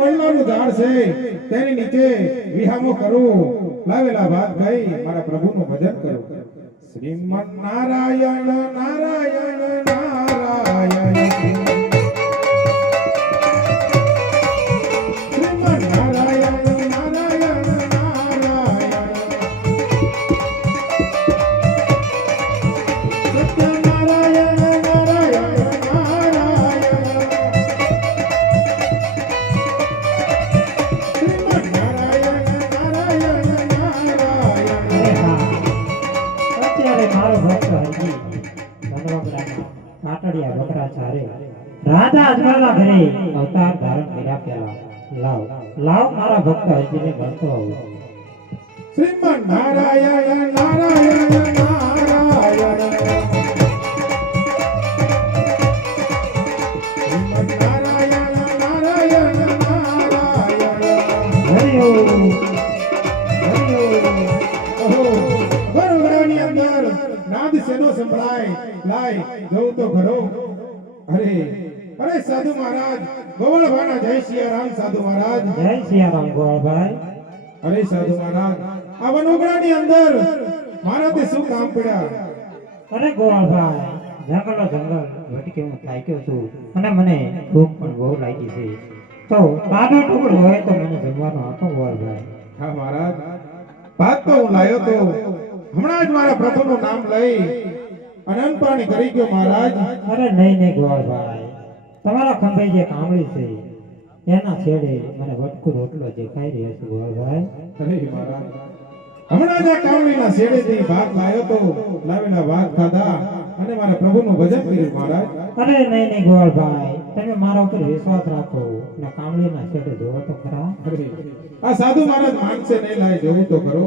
વડલાનું ઝાડ છે તેની નીચે વિહામો કરું લાવેલા ભાત ખાઈ મારા પ્રભુનું ભજન કરું શ્રીમન નારાયણ નારાયણ નારાયણ શ્રીમન નારાયણ નારાયણ નારાયણ સત્યનારાયણ નારાયણ નારાયણ શ્રીમન નારાયણ નારાયણ નારાયણ અત્યારે મારો ભક્ત હરજી ધનવગડાના કાટડિયા બકરા ચારે રાજા અજવાળના ઘરે અવતાર ધારણ કર્યા પેલા લાવ લાવ મારા ભક્ત હરજીને ગણતો આવું શ્રીમન નારાયણ નારાયણ નારાયણ શ્રીમન નારાયણ નારાયણ નારાયણ હરિ ઓમ ઓહો ગરુડાની અંદર નાદ શેનો સંભળાય લાય જોઉં તો ખરો અરે અરે સાધુ મહારાજ ગોવળભાના જય સિયારામ સાધુ મહારાજ જય સિયારામ ગોળભાઈ અરે સાધુ મહારાજ આ વનોગડાની અંદર મારાથી શું કામ પડ્યા અરે ગોળભાઈ જંગલો જંગલ ભટકે હું થાક્યો છું અને મને ભૂખ પણ બહુ લાગી છે તો બાનો ટુકડો હોય તો મને જમવાનો આપો ગોળભાઈ હા મહારાજ વાત તો હું લાયો તો હમણાં જ મારા પ્રભુનું નામ લઈ અનંત પાણી કરી ગયો મહારાજ અરે નહીં નહીં ગોળભાઈ તમારા ખંભે જે કામળી છે એના છેડે મને વટકું રોટલો જે ખાઈ રહ્યો છું ગોળભાઈ અરે મહારાજ હમણાં જ આ કામળીના શેડેથી ભાત લાયો તો લાવેલા ભાત ખાધા અને મારા પ્રભુનું ભજન કર્યું મહારાજ અરે નહીં નહીં ગોળભાઈ તમે મારા ઉપર વિશ્વાસ રાખો ને કામળીના છેડે જોવો તો ખરા અરે આ સાધુ મહારાજ માનશે નહીં લાય જોવું તો કરો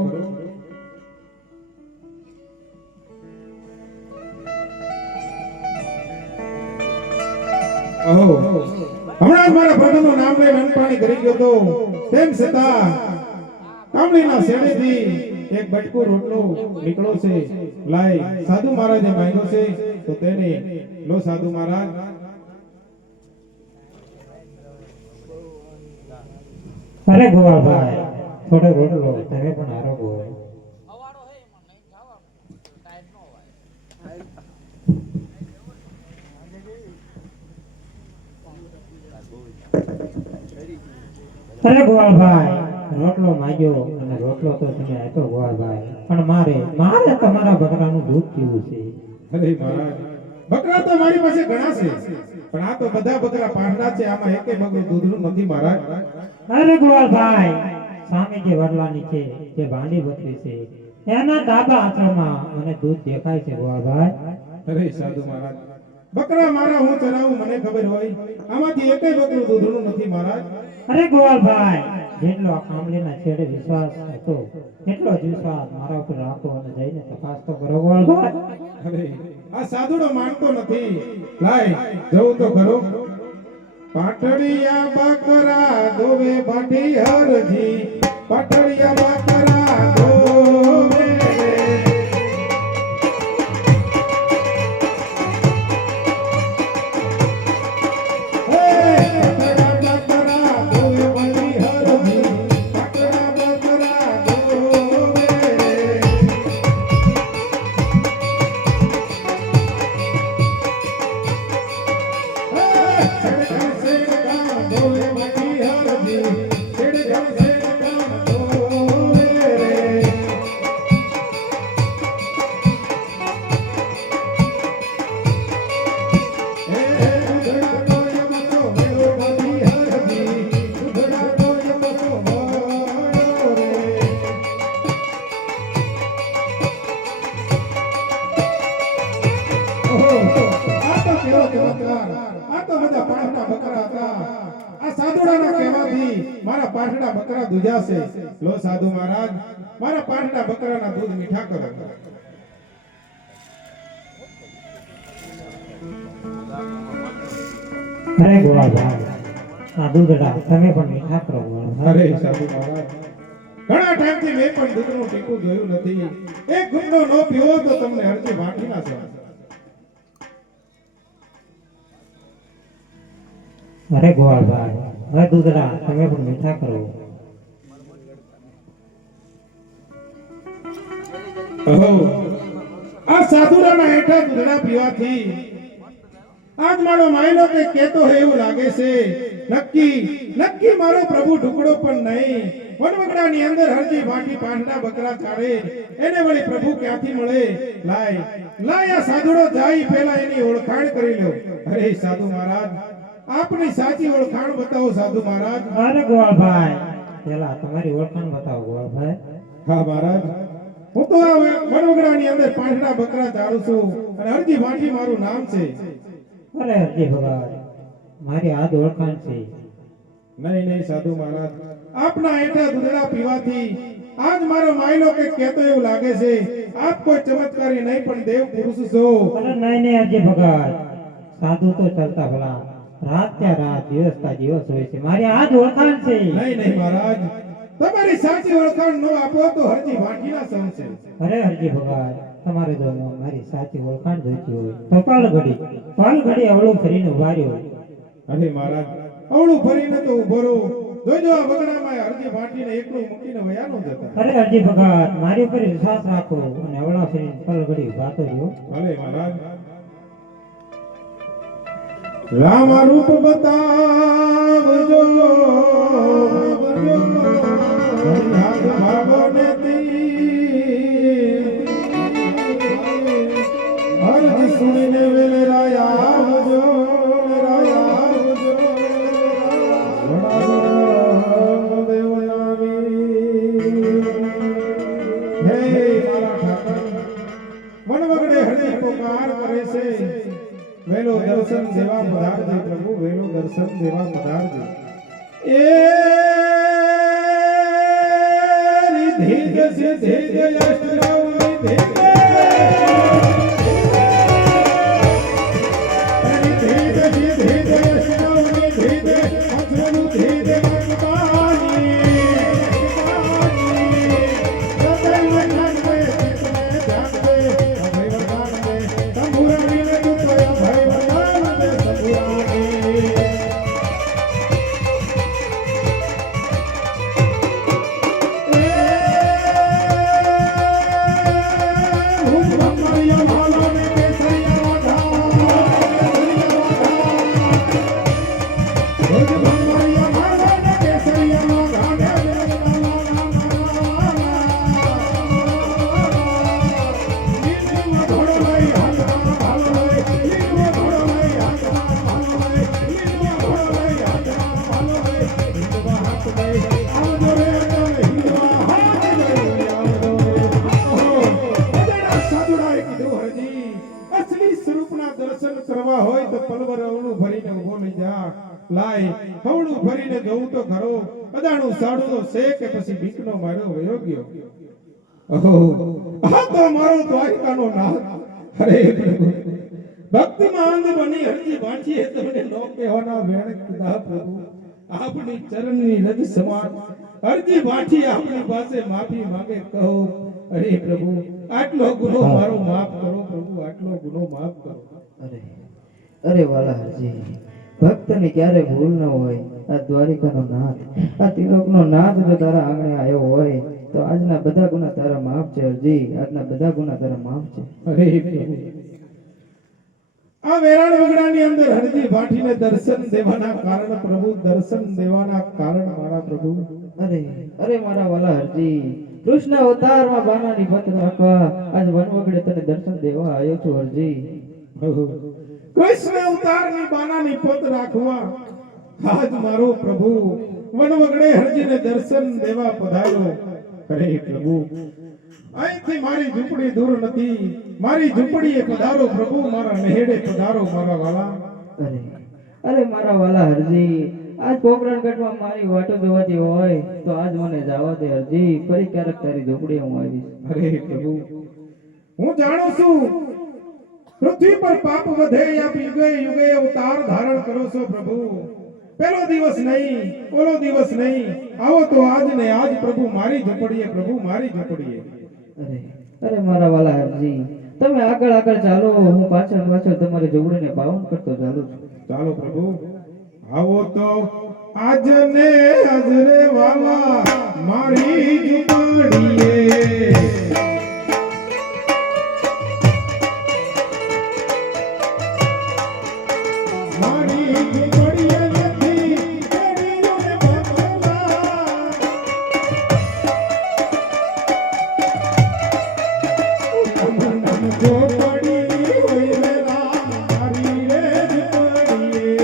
ઓહો હમણાં જ મારા પ્રભુનું નામ લઈને અનપાણી કરી ગયો તો તેમ છતાં કામળીના શેડેથી એક બટકો રોટલો નીકળ્યો છે લાય સાધુ મહારાજે માંગ્યો છે તો તેને લો સાધુ મહારાજ અરે ગોળભાઈ થોડો રોટલો તમે પણ આરોગો અરે ગોળભાઈ રોટલો માંગ્યો અને રોટલો તો તમે આપ્યો ગોળભાઈ પણ મારે તમારા બકરાનું દૂધ પીવું છે અરે મહારાજ બકરા તો મારી પાસે ઘણા છે પણ આ તો બધા બકરા પાંડા છે આમાં એકે બકરું દૂધનું નથી મહારાજ અરે ગોળભાઈ સામે જે વડલાની છે જે ભાંડી બકરી છે એના ડાબા આંચળમાં મને દૂધ દેખાય છે ગોળભાઈ અરે સાધુ મહારાજ બકરા મારા હું ચરાવું મને ખબર હોય આમાંથી એકે બકરું દૂધનું નથી મહારાજ અરે ગોળભાઈ જેટલો આ કામલીના છેડે વિશ્વાસ હતો એટલો જ વિશ્વાસ મારા ઉપર રાખો અને જઈને તપાસ તો કરો ગોળભાઈ અરે આ સાધુડો માનતો નથી લાય જવું તો ખરો પાટડિયા બકરા દોવે બાટી હરજી પાટડિયા બકરા દોવે મારા પાઠડા બકરા દુજાશે લો સાધુ મહારાજ મારા પાઠડા બકરાના દૂધ મીઠા કરો અરે ગોળભાઈ આ દૂધડા તમે પણ મીઠા કરો અરે સાધુ મહારાજ ઘણા ટાઈમથી મેં પણ દૂધનું ટીકું જોયું નથી એક ઘૂંટડો ન પીવો તો તમને અરજી વાટી ના છે અરે ગોળભાઈ હવે દૂધડા તમે પણ મીઠા કરો. ઓહો, આ સાધુડાના હેઠા દૂધડા પીવાથી આજ મારો માયલો કે કેતો હે એવું લાગે છે. નક્કી મારો પ્રભુ ઢુકડો પણ નહીં. વનવગડાની અંદર હરજી ભાટી પાંઠના બકરા ચારે એને વળી પ્રભુ ક્યાંથી મળે? લાય આ સાધુડો જાય પહેલા એની ઓળખાણ કરી લો. અરે સાધુ મહારાજ, આપની સાચી ઓળખાણ બતાવો સાધુ મહારાજ. અરે ગોવાળભાઈ, પેલા તમારી ઓળખાણ બતાવો ગોવાળભાઈ. હા મહારાજ, હું તો આ વનવગડાની અંદર પાંઠના બકરા ચારું છું અને હરજી ભાટી મારું નામ છે. અરે હરજી ભગવાન, મારી આજ ઓળખાણ છે. નહીં સાધુ મહારાજ, આપના હેઠા દૂધડા પીવાથી આજ મારો માયલો કે કેતો એવું લાગે છે. આપ કોઈ ચમત્કારી નહીં પણ દેવ પુરુષ છો. અરે નહીં હરજી ભગવાન, સાધુ તો ચાલતા ભલા, રાત ત્યાં રાત, દિવસ ત્યાં દિવસ હોય છે. મારી આજ ઓળખાણ છે. નહીં મહારાજ, તમારી સાચી ઓળખાણ નો આપો તો હરજી ભાટીના સમ છે. અરે હરજી ભગવાન, તમારે જો મારી સાચી ઓળખાણ જોઈતી હોય તો પાલ ઘડી અવળું ફરીને ઉભા રહ્યો. અરે મહારાજ, અવળું ફરીને તો ઉભો રહો. જોજો આ વગડામાં હરજી ભાટીને એકલું મૂકીને વયા નો જતા. અરે હરજી ભગવાન, મારી ઉપર વિશ્વાસ રાખો અને અવળા ફરીને પાલ ઘડી ઉભા તો રહ્યો. ભલે મહારાજ. રામ રૂપ બતાવજો, હાથ ભાગો ને અરજ સુણીને વેલે રાયા આવજો, રાયા આવજો. દેવ નામી હે મારા ઠાકર, વનવગડે હરજી પોકાર કરે છે. વેલો દર્શન દેવા પધારજે પ્રભુ, વેલો દર્શન દેવા પધારજે. એ રીધિ સિદ્ધિ અષ્ટનાવની ધીરે હોય તો પલવર અવળું ભરીને ઉભો લઈ જા. લાય હવળું ભરીને જવું તો ખરો, અદાણું સાડું તો છે કે પછી બીકનો માર્યો વયો ગયો. ઓહો, આ તો મારો દ્વારકાનો નાથ. અરે પ્રભુ, ભક્તિમાં અંધ બની હરજી ભાટીએ તમને નો કહેવાના વેણ કીધા પ્રભુ. આપની ચરણની રજ સમાન હરજી ભાટી આપની પાસે માફી માંગે કહો. અરે પ્રભુ, આટલો ગુનો મારો માફ કરો પ્રભુ, આટલો ગુનો માફ કરો. અરે વાલા હરજી, ભક્તની ક્યારે ભૂલ ન હોય. આ દ્વારિકાનો નાથ, આ તિલોકનો નાથ જો તારા આંગણે આવ્યો હોય તો આજના બધા ગુના તારા માફ છે હરજી, આજના બધા ગુના તારા માફ છે. અરે પ્રભુ, આ વેરાણ વગડાની અંદર હરજી ભાટીને દર્શન દેવાના કારણ પ્રભુ, દર્શન દેવાના કારણ મારા પ્રભુ. અરે મારા વાલા હરજી, કૃષ્ણ અવતારમાં બાનાની પત રાખવા આજ વનવગડે તને દર્શન દેવા આવ્યો છું હરજી. કૃષ્ણ અવતારની બાનાની પોત રાખવા આજ મારો પ્રભુ વનવગડે હરજીને દર્શન દેવા પધાર્યો. અરે પ્રભુ, અહીંથી મારી ઝૂંપડી દૂર નથી, મારી ઝૂંપડીએ પધારો પ્રભુ, મારા નહેડે પધારો મારા વાલા. અરે મારા વાલા હરજી, આજ પોકરણગઢમાં મારી વાટો જોવાતી હોય તો આજ મને જવા દે હરજી, ફરી ક્યારેક તારી ઝૂંપડીએ હું આવીશ. અરે પ્રભુ, હું જાણું છું પૃથ્વી પર પાપ વધે આપ યુગે યુગે અવતાર ધારણ કરો છો પ્રભુ. પેલો દિવસ નહીં, ઓલો દિવસ નહીં, આવો તો આજ ને આજ પ્રભુ મારી ઝૂંપડીએ, પ્રભુ મારી ઝૂંપડીએ. અરે મારા વાલા હરજી, તમે આગળ ચાલો, હું પાછળ તમારી ઝૂંપડીને પાવન કરતો ચાલું છું. ચાલો પ્રભુ, આવો તો આજને હજરે વાલા મારી ઝૂંપડીએ મારી ઝૂંપડીએ નથી ચડીને બગલા જો પડી હોય વેલા મારી રે ઝૂંપડીએ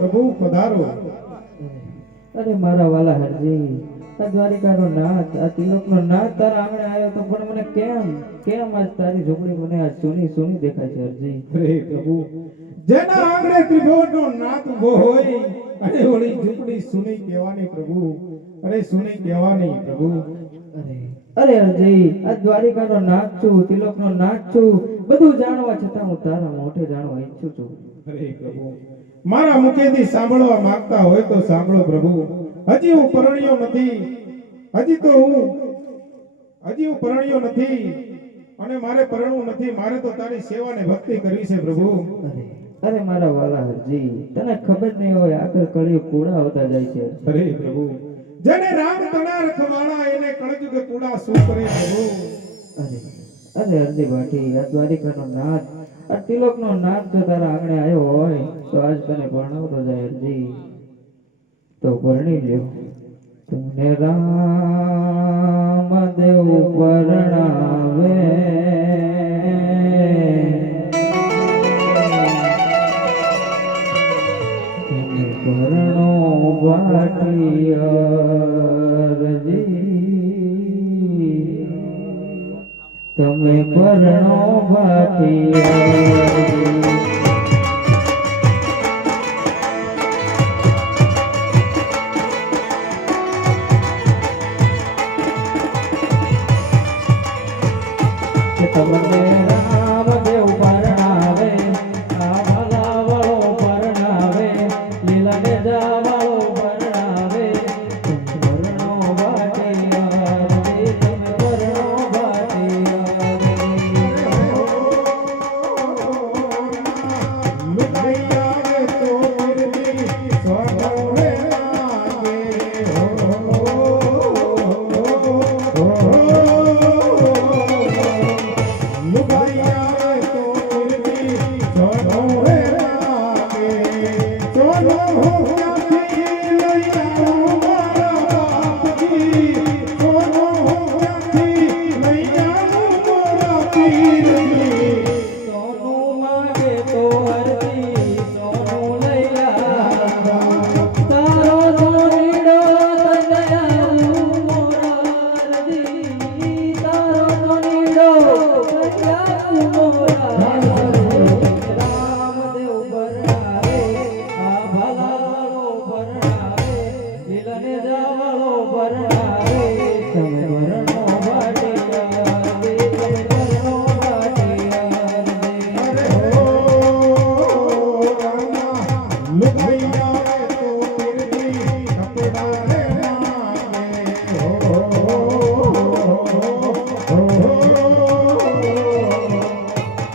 પ્રભુ પધારો. અરે મારા વાલા હરજી, આ દ્વારિકાનો નાથ, આ તિલકનો નાથ તારા આંગણે આવ્યો તો પણ મને કેમ આજ તારી ઝૂંપડી મને આજ સૂની દેખાય છે હરજી? અરે પ્રભુ, જેના આંગણે ત્રિભુવનનો નાથ ઉભો હોય અને ઓલી ઝૂંપડી સૂની કહેવાની પ્રભુ, અરે સૂની કહેવાની પ્રભુ. અરે હરજી, આ દ્વારિકાનો નાથ છું, તિલકનો નાથ છું, બધું જાણવા છતાં હું તારા મોઢે જાણવા ઈચ્છું છું. અરે પ્રભુ, મારા મુખેથી સાંભળવા માંગતા હોય તો સાંભળો પ્રભુ. હજી હું પરણ્યો નથી, હજી હું પરણ્યો નથી અને મારે પરણવું નથી. મારે તો તારી સેવા ને ભક્તિ કરવી છે પ્રભુ. અરે મારા વાલા હરજી, તને ખબર નહીં હોય આગળ કળિયુગ કુડા આવતા જાય છે. અરે પ્રભુ, જેને રામ તણા રખવાળા એને કળજુગે કુડા શું કરે પ્રભુ. અરે હરજી બાટી, આ દ્વારિકાનો નાથ, આ તિલકનો નાથ જો તારા આંગણે આવ્યો હોય તો આજ તને પરણાવતો જાય હરજી, તો પરણી લ્યો. તમને રામ દેવ પરણાવે, તમે પરણો બાટી હરજી, તમે પરણો બાટી હરજી. તમને રામ દેવ પરણાવે, આ ભલા વાળો પરણાવે, લીલાને જાવાળો પરણાવે, તમે પરણો બાટી હરજી, તમે પરણો બાટી હરજી. લુકાઈ આવે તો ફિરતી સ્વભાવે લાગે. લુકાઈ આવે તો ફિરતી સ્વભાવે લાગે. સોનો હું ક્યાંથી લઈ આવું મારા બાપજી, સોનો હું ક્યાંથી લઈ આવું મારા પીરજી. સોનું માગે તો હરજી, સોનું લઈ આવા, તારો સોનીડો દયાળુ મોરા હરજી, તારો સોનીડો દયાળુ મોરા હરજી. રામદેવ પરણાવે, આ ભલાવાળો પરણાવે, લીલાને જાવાળો પરણાવે, તમે પરણો બાટી હરજી, તમે પરણો બાટી હરજી. લુકાઈ આવે તો ફિરતી કપડા રે લાગે.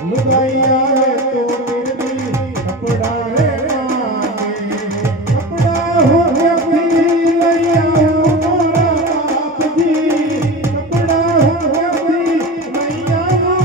લુકાઈ આવે તો ફિરતી કપડા રે લાગે. કપડા હું ક્યાંથી લઈ આવું મારા બાપજી, કપડા હું ક્યાંથી લઈ આવું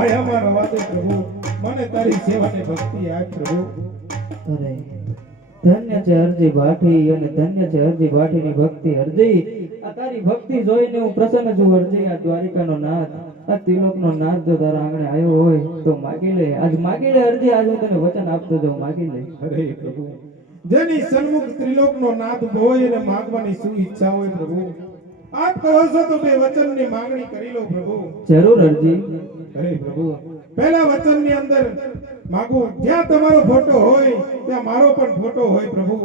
માયામાં રવા દે પ્રભુ, મને તારી સેવાની ભક્તિ આપ પ્રભુ. અરે ધન્ય છે અરજી ભાટી અને ધન્ય છે અરજી ભાટીની ભક્તિ અરજી. આ તારી ભક્તિ જોઈને હું પ્રસન્ન છું અરજી. આ દ્વારિકાનો નાથ, આ ત્રિલોકનો નાથ જો તારા આંગણે આવ્યો હોય તો માગી લે, આજ માગી લે અરજી. આજ હું તને વચન આપતો જાઉં, માગી લે. અરે પ્રભુ, જેની સન્મુખ ત્રિલોકનો નાથ હોય અને માગવાની શું ઈચ્છા હોય પ્રભુ, આપ કહો છો તો બે વચનની માંગણી કરી લો પ્રભુ. જરૂર અરજી. અરે પ્રભુ, પહેલા વચનની અંદર માગું, જ્યાં તમારો ફોટો હોય ત્યાં મારો પણ ફોટો હોય પ્રભુ.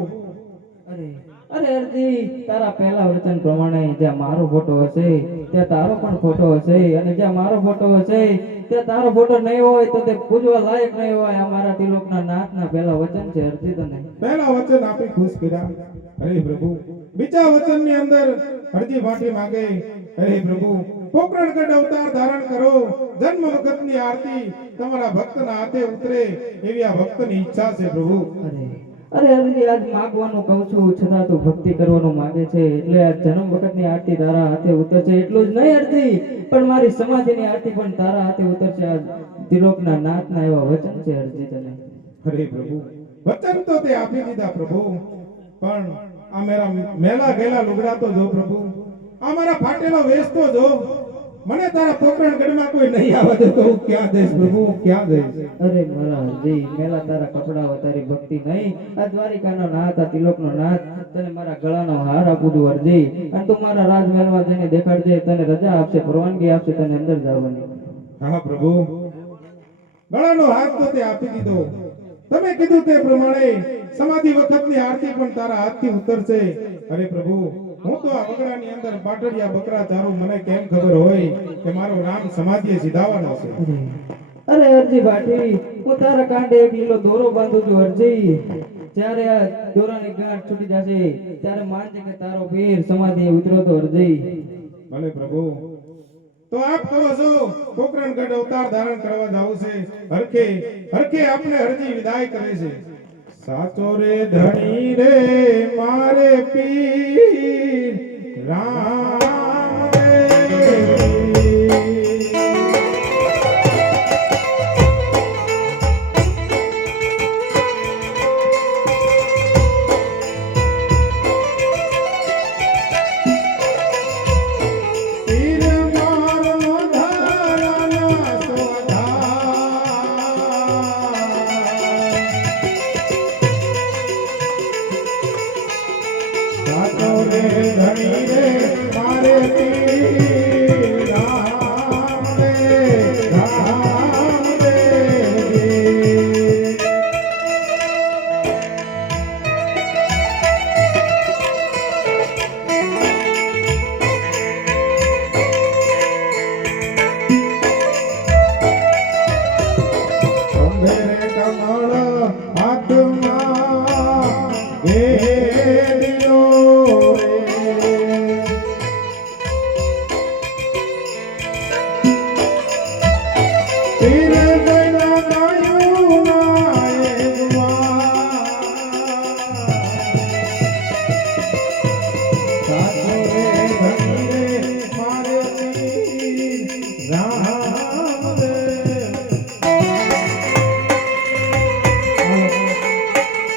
અરે અરે અરજી, તારા પહેલા વચન પ્રમાણે જ્યાં મારો ફોટો હશે ત્યાં તારો પણ ફોટો હશે, અને જ્યાં મારો ફોટો હશે ત્યાં તારો ફોટો નહીં હોય તો તે પૂજવા લાયક નહીં હોય. આ મારા ત્રિલોકના નાથના પહેલા વચન છે અરજી તને. પહેલા વચન આપી ખુશ કર્યા. અરે પ્રભુ, બીજા વચનની અંદર અરજી ભાટી માગે, અરે પ્રભુ, પોકરણગઢ અવતાર ધારણ કરો, જન્મ વખતની આરતી તમારા ભક્તના હાથે ઉતરે એવી આ ભક્તની ઈચ્છા છે પ્રભુ. અરે અરજી, આજ માગવાનું કહું છું છતાં તું ભક્તિ કરવાનું માંગે છે, એટલે આ જન્મ વખતની આરતી તારા હાથે ઉતરશે. એટલું જ નહીં અરજી, પણ મારી સમાધિની આરતી પણ તારા હાથે ઉતરશે. આ ત્રિલોકના નાથના એવા વચન છે અરજી તને. અરે પ્રભુ, વચન તો તે આપી દીધા પ્રભુ, પણ આ મેરા મેલા ગયેલા લુગડા તો જો પ્રભુ, આ મારા ફાટેલો વેશ તો જો. મને તારા પોકરણગઢમાં કોઈ નહીં આવવા દે તો હું ક્યાં જઈશ પ્રભુ, હું ક્યાં જઈશ? અરે મારા અરજી, મેલા તારા કપડાઓ તારી ભક્તિ નહીં. આ દ્વારિકાનો નાથ, આ ત્રિલોકનો નાથ, તને મારા ગળાનો હાર આપું છું અરજી. અને તું મારા રાજમહેલમાં જઈને દેખાડજે, તને રજા આપશે, પરવાનગી આપશે તને અંદર જવાની. હા પ્રભુ, ગળાનો હાથ તો તે આપી દીધો. તમે કીધું તે પ્રમાણે સમાધિ વખતની આરતી પણ તારા હાથથી ઉતરશે. અરે પ્રભુ, હું તો આ બગડાની અંદર પાટડિયા બકરા ચારું, મને કેમ ખબર હોય કે મારો રામ સમાધિએ સીધાવાનો છે. અરે અરજી ભાટી, હું તારા કાંડે એક લીલો દોરો બાંધું છું અરજી. જ્યારે આ દોરાની ગાંઠ છૂટી જશે ત્યારે માનજે કે તારો પીર સમાધિએ ઉતર્યો તો અરજી. ભલે પ્રભુ, તો આપ કહો છો પોકરણગઢ અવતાર ધારણ કરવા જાવું છે. હરખે હરખે આપને અરજી વિદાય કરે છે. સાચો રે ધણી રે મારે પીર રામ રે.